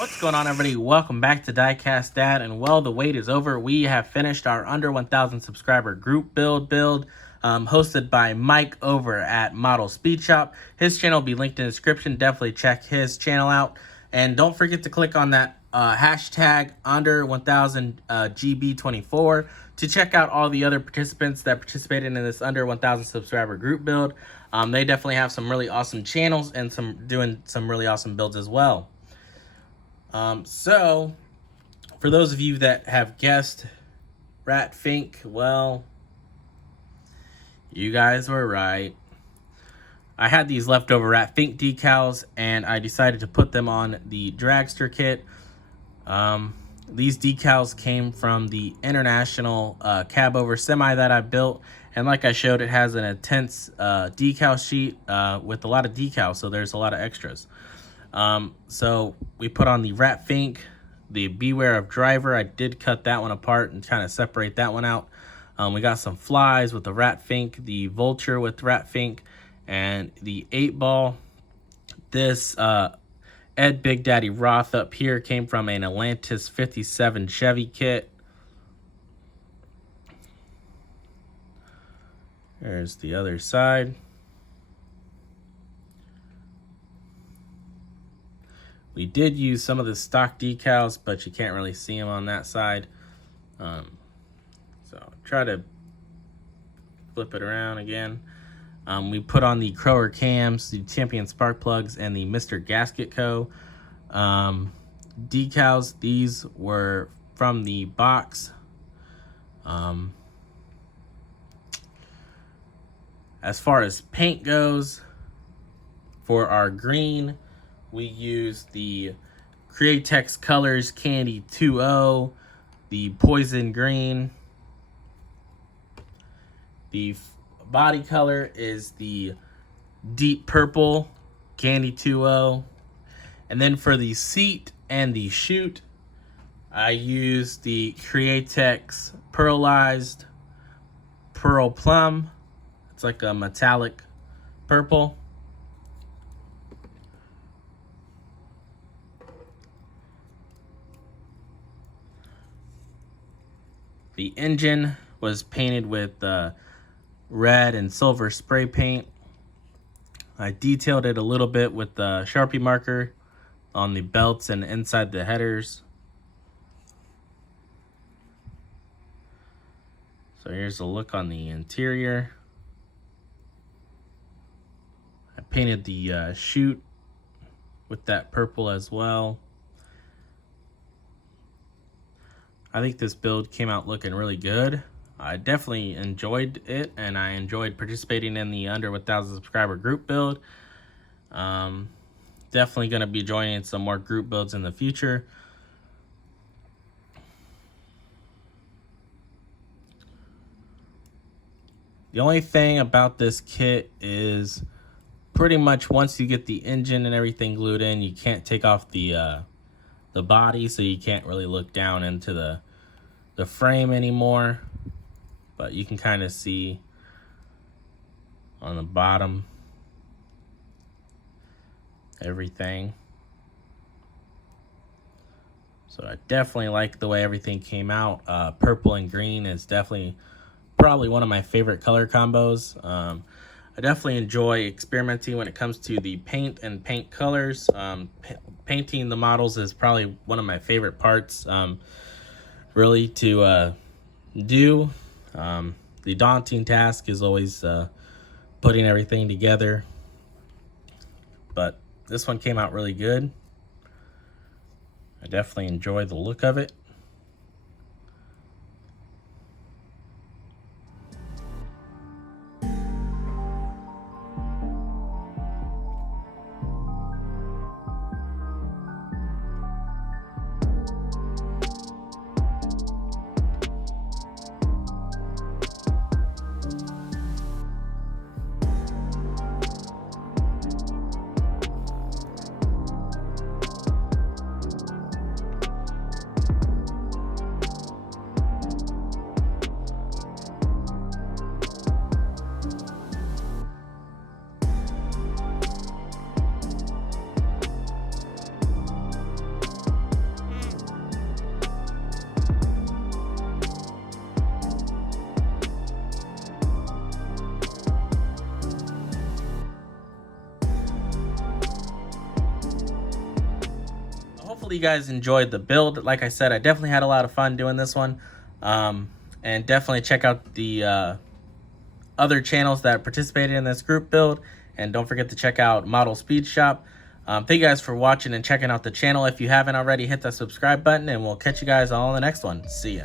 What's going on, everybody? Welcome back to Diecast Dad, and well, the wait is over. We have finished our under 1,000 subscriber group build hosted by Mike over at Model Speed Shop. His channel will be linked in the description. Definitely check his channel out, and don't forget to click on that hashtag under 1,000 GB24 to check out all the other participants that participated in this under 1,000 subscriber group build. They definitely have some really awesome channels and doing some really awesome builds as well. So for those of you that have guessed Rat Fink, well, you guys were right. I had these leftover Rat Fink decals and I decided to put them on the Dragster kit. These decals came from the international cab over semi that I built, and like I showed, it has an intense decal sheet with a lot of decals, so there's a lot of extras. So we put on the Rat Fink, the Beware of Driver. I did cut that one apart and kind of separate that one out. We got some flies with the Rat Fink, the Vulture with Rat Fink, and the 8-ball. This Ed Big Daddy Roth up here came from an Atlantis 57 Chevy kit. There's the other side. We did use some of the stock decals, but you can't really see them on that side. So try to flip it around again. We put on the Crower cams, the Champion spark plugs, and the Mr. Gasket Co. Decals. These were from the box. As far as paint goes, for our green, we use the Createx Colors Candy 2.0, the Poison Green. The body color is the Deep Purple Candy 2.0. And then for the seat and the chute, I use the Createx Pearlized Pearl Plum. It's like a metallic purple. The engine was painted with red and silver spray paint. I detailed it a little bit with the Sharpie marker on the belts and inside the headers. So here's a look on the interior. I painted the chute with that purple as well. I think this build came out looking really good. I definitely enjoyed it, and I enjoyed participating in the under 1,000 subscriber group build. Definitely going to be joining some more group builds in the future. The only thing about this kit is pretty much once you get the engine and everything glued in, you can't take off the body, so you can't really look down into the frame anymore. But you can kind of see on the bottom everything. So I definitely like the way everything came out. Purple and green is definitely probably one of my favorite color combos. I definitely enjoy experimenting when it comes to the paint and paint colors. Painting the models is probably one of my favorite parts, really, to do. The daunting task is always putting everything together, but this one came out really good. I definitely enjoy the look of it. hopefully you guys enjoyed the build. Like I said, I definitely had a lot of fun doing this one. And definitely check out the other channels that participated in this group build. And don't forget to check out Model Speed Shop. Thank you guys for watching and checking out the channel. If you haven't already, hit that subscribe button, and we'll catch you guys all in the next one. See ya.